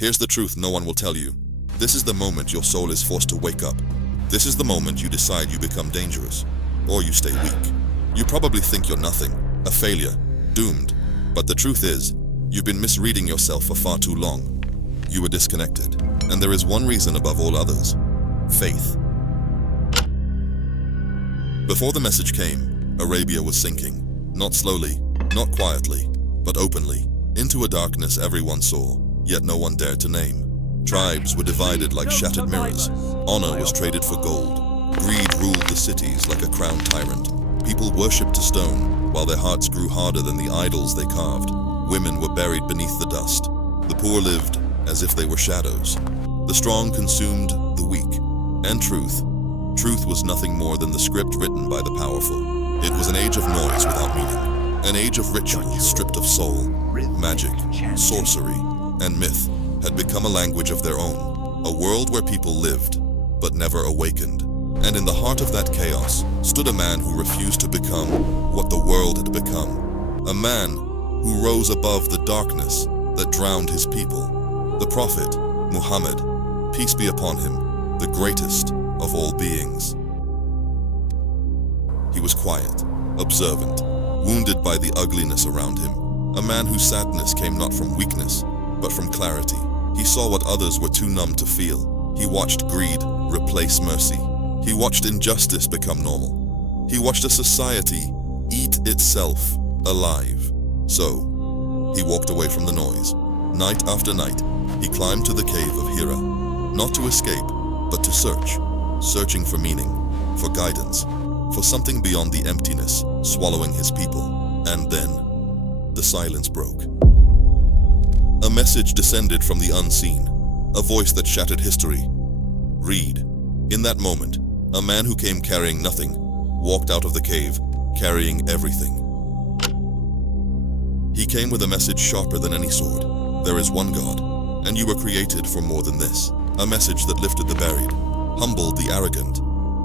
Here's the truth no one will tell you. This is the moment your soul is forced to wake up. This is the moment you decide you become dangerous, or you stay weak. You probably think you're nothing, a failure, doomed. But the truth is, you've been misreading yourself for far too long. You were disconnected, and there is one reason above all others: faith. Before the message came, Arabia was sinking, not slowly, not quietly, but openly, into a darkness everyone saw, yet no one dared to name. Tribes were divided like shattered mirrors. Honor was traded for gold. Greed ruled the cities like a crowned tyrant. People worshipped to stone, while their hearts grew harder than the idols they carved. Women were buried beneath the dust. The poor lived as if they were shadows. The strong consumed the weak. And truth was nothing more than the script written by the powerful. It was an age of noise without meaning. An age of rituals stripped of soul. Magic, sorcery, and myth had become a language of their own. A world where people lived, but never awakened. And in the heart of that chaos stood a man who refused to become what the world had become. A man who rose above the darkness that drowned his people. The Prophet, Muhammad, peace be upon him, the greatest of all beings. He was quiet, observant, wounded by the ugliness around him. A man whose sadness came not from weakness, but from clarity. He saw what others were too numb to feel. He watched greed replace mercy. He watched injustice become normal. He watched a society eat itself alive. So, he walked away from the noise. Night after night, he climbed to the cave of Hira, not to escape, but to search. Searching for meaning, for guidance, for something beyond the emptiness swallowing his people. And then, the silence broke. A message descended from the unseen, a voice that shattered history. Read. In that moment, a man who came carrying nothing walked out of the cave, carrying everything. He came with a message sharper than any sword. There is one God, and you were created for more than this. A message that lifted the buried, humbled the arrogant,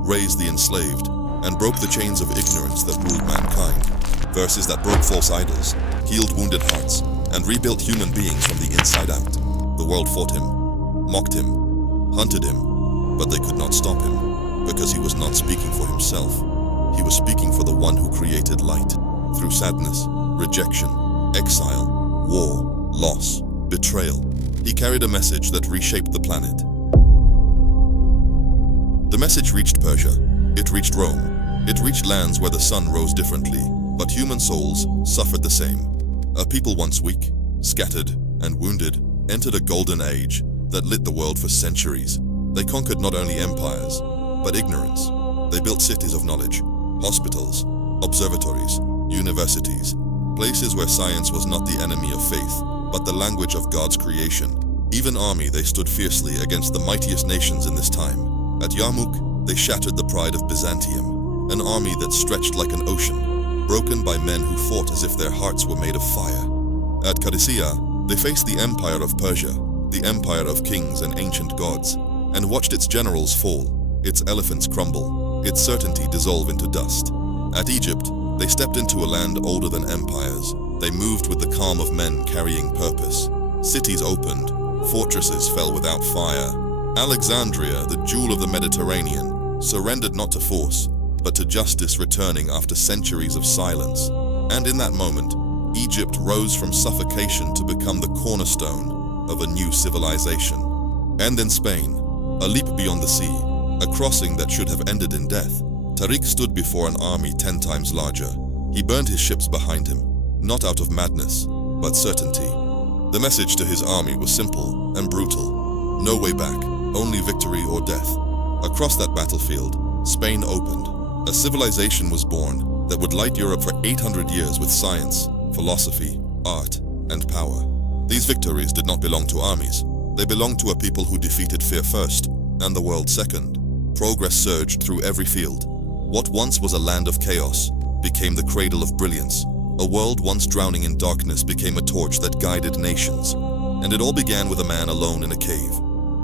raised the enslaved, and broke the chains of ignorance that ruled mankind. Verses that broke false idols, healed wounded hearts, and rebuilt human beings from the inside out. The world fought him, mocked him, hunted him, but they could not stop him, because he was not speaking for himself. He was speaking for the one who created light. Through sadness, rejection, exile, war, loss, betrayal, he carried a message that reshaped the planet. The message reached Persia, it reached Rome, it reached lands where the sun rose differently, but human souls suffered the same. A people once weak, scattered, and wounded entered a golden age that lit the world for centuries. They conquered not only empires, but ignorance. They built cities of knowledge, hospitals, observatories, universities, places where science was not the enemy of faith, but the language of God's creation. Even army, they stood fiercely against the mightiest nations in this time. At Yarmouk, they shattered the pride of Byzantium, an army that stretched like an ocean, broken by men who fought as if their hearts were made of fire. At Qadisiyah, they faced the empire of Persia, the empire of kings and ancient gods, and watched its generals fall, its elephants crumble, its certainty dissolve into dust. At Egypt, they stepped into a land older than empires. They moved with the calm of men carrying purpose. Cities opened, fortresses fell without fire. Alexandria, the jewel of the Mediterranean, surrendered not to force, but to justice returning after centuries of silence. And in that moment, Egypt rose from suffocation to become the cornerstone of a new civilization. And in Spain, a leap beyond the sea, a crossing that should have ended in death, Tariq stood before an army 10 times larger. He burned his ships behind him, not out of madness, but certainty. The message to his army was simple and brutal. No way back, only victory or death. Across that battlefield, Spain opened. A civilization was born that would light Europe for 800 years with science, philosophy, art, and power. These victories did not belong to armies. They belonged to a people who defeated fear first, and the world second. Progress surged through every field. What once was a land of chaos became the cradle of brilliance. A world once drowning in darkness became a torch that guided nations. And it all began with a man alone in a cave,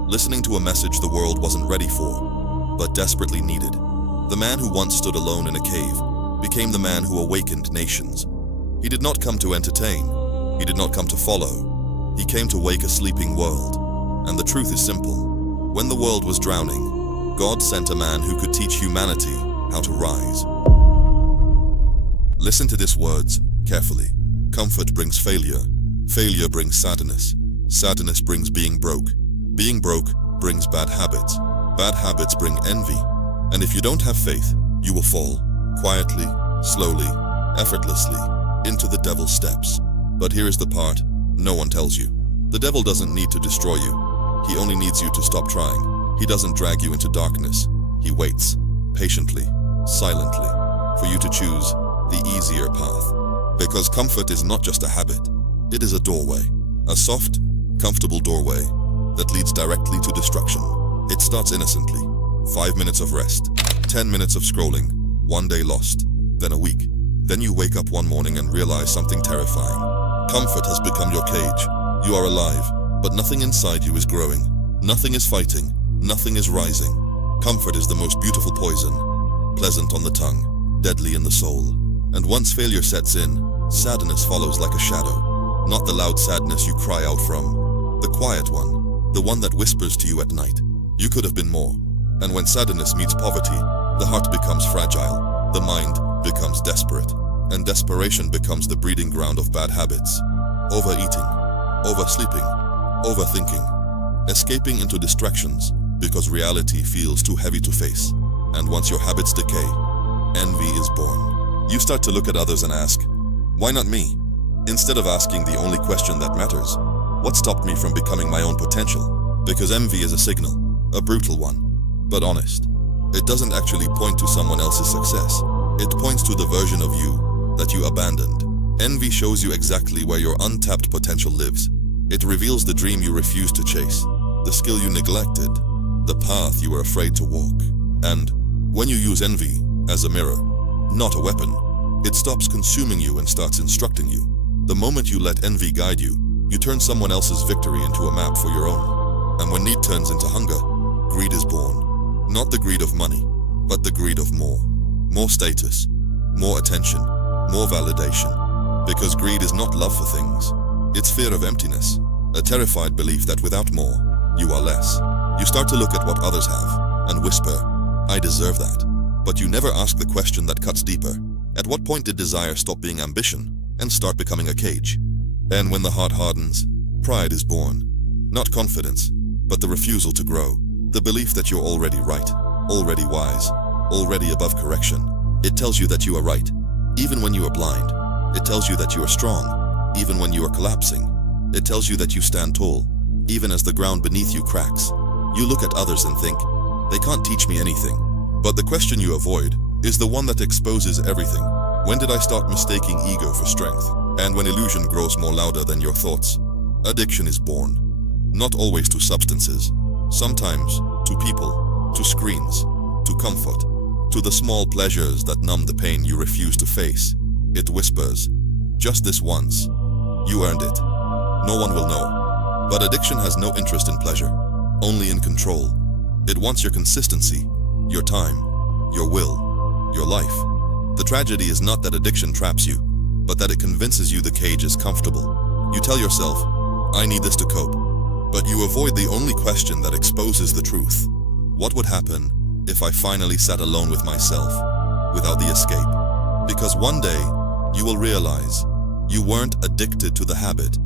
listening to a message the world wasn't ready for, but desperately needed. The man who once stood alone in a cave became the man who awakened nations. He did not come to entertain. He did not come to follow. He came to wake a sleeping world. And the truth is simple. When the world was drowning, God sent a man who could teach humanity how to rise. Listen to these words carefully. Comfort brings failure. Failure brings sadness. Sadness brings being broke. Being broke brings bad habits. Bad habits bring envy. And if you don't have faith, you will fall, quietly, slowly, effortlessly, into the devil's steps. But here is the part no one tells you. The devil doesn't need to destroy you. He only needs you to stop trying. He doesn't drag you into darkness. He waits, patiently, silently, for you to choose the easier path. Because comfort is not just a habit. It is a doorway. A soft, comfortable doorway that leads directly to destruction. It starts innocently. 5 minutes of rest, 10 minutes of scrolling, 1 day lost, then a week. Then you wake up one morning and realize something terrifying. Comfort has become your cage. You are alive, but nothing inside you is growing. Nothing is fighting. Nothing is rising. Comfort is the most beautiful poison. Pleasant on the tongue, deadly in the soul. And once failure sets in, sadness follows like a shadow. Not the loud sadness you cry out from. The quiet one. The one that whispers to you at night. You could have been more. And when sadness meets poverty, the heart becomes fragile. The mind becomes desperate. And desperation becomes the breeding ground of bad habits. Overeating, oversleeping, overthinking, escaping into distractions because reality feels too heavy to face. And once your habits decay, envy is born. You start to look at others and ask, why not me? Instead of asking the only question that matters, what stopped me from becoming my own potential? Because envy is a signal, a brutal one, but honest. It doesn't actually point to someone else's success. It points to the version of you that you abandoned. Envy shows you exactly where your untapped potential lives. It reveals the dream you refused to chase, the skill you neglected, the path you were afraid to walk. And when you use envy as a mirror, not a weapon, it stops consuming you and starts instructing you. The moment you let envy guide you, you turn someone else's victory into a map for your own. And when need turns into hunger, greed is born. Not the greed of money, but the greed of more. More status, more attention, more validation. Because greed is not love for things. It's fear of emptiness, a terrified belief that without more, you are less. You start to look at what others have and whisper, I deserve that. But you never ask the question that cuts deeper. At what point did desire stop being ambition and start becoming a cage? And when the heart hardens, pride is born. Not confidence, but the refusal to grow. The belief that you're already right, already wise, already above correction. It tells you that you are right, even when you are blind. It tells you that you are strong, even when you are collapsing. It tells you that you stand tall, even as the ground beneath you cracks. You look at others and think, they can't teach me anything. But the question you avoid is the one that exposes everything. When did I start mistaking ego for strength? And when illusion grows more louder than your thoughts, addiction is born. Not always to substances, sometimes to people, to screens, to comfort, to the small pleasures that numb the pain you refuse to face. It whispers, just this once. You earned it. No one will know. But addiction has no interest in pleasure, only in control. It wants your consistency, your time, your will, your life. The tragedy is not that addiction traps you, but that it convinces you the cage is comfortable. You tell yourself, I need this to cope. But you avoid the only question that exposes the truth. What would happen if I finally sat alone with myself, without the escape? Because one day, you will realize you weren't addicted to the habit.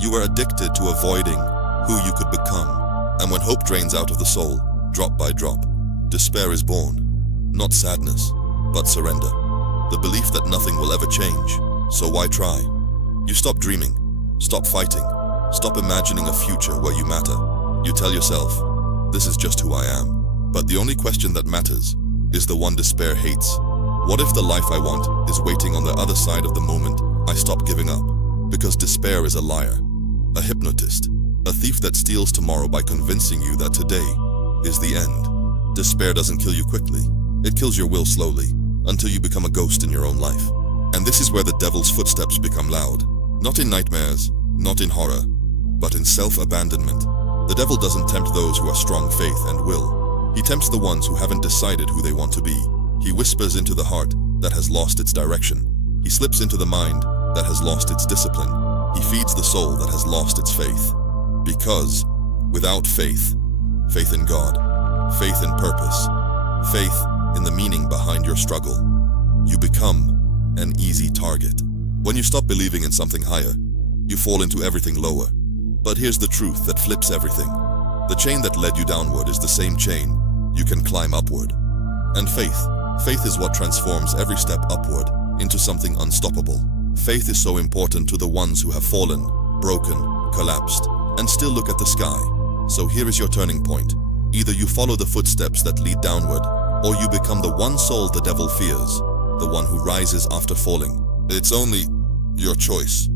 You were addicted to avoiding who you could become. And when hope drains out of the soul, drop by drop, despair is born. Not sadness, but surrender. The belief that nothing will ever change, so why try? You stop dreaming, stop fighting, stop imagining a future where you matter. You tell yourself, this is just who I am. But the only question that matters is the one despair hates. What if the life I want is waiting on the other side of the moment I stop giving up? Because despair is a liar, a hypnotist, a thief that steals tomorrow by convincing you that today is the end. Despair doesn't kill you quickly. It kills your will slowly, until you become a ghost in your own life. And this is where the devil's footsteps become loud. Not in nightmares, not in horror, but in self-abandonment. The devil doesn't tempt those who are strong faith and will. He tempts the ones who haven't decided who they want to be. He whispers into the heart that has lost its direction. He slips into the mind that has lost its discipline. He feeds the soul that has lost its faith. Because without faith, faith in God, faith in purpose, faith in the meaning behind your struggle, you become an easy target. When you stop believing in something higher, you fall into everything lower. But here's the truth that flips everything. The chain that led you downward is the same chain you can climb upward. And faith is what transforms every step upward into something unstoppable. Faith is so important to the ones who have fallen, broken, collapsed, and still look at the sky. So here is your turning point. Either you follow the footsteps that lead downward, or you become the one soul the devil fears, the one who rises after falling. It's only your choice.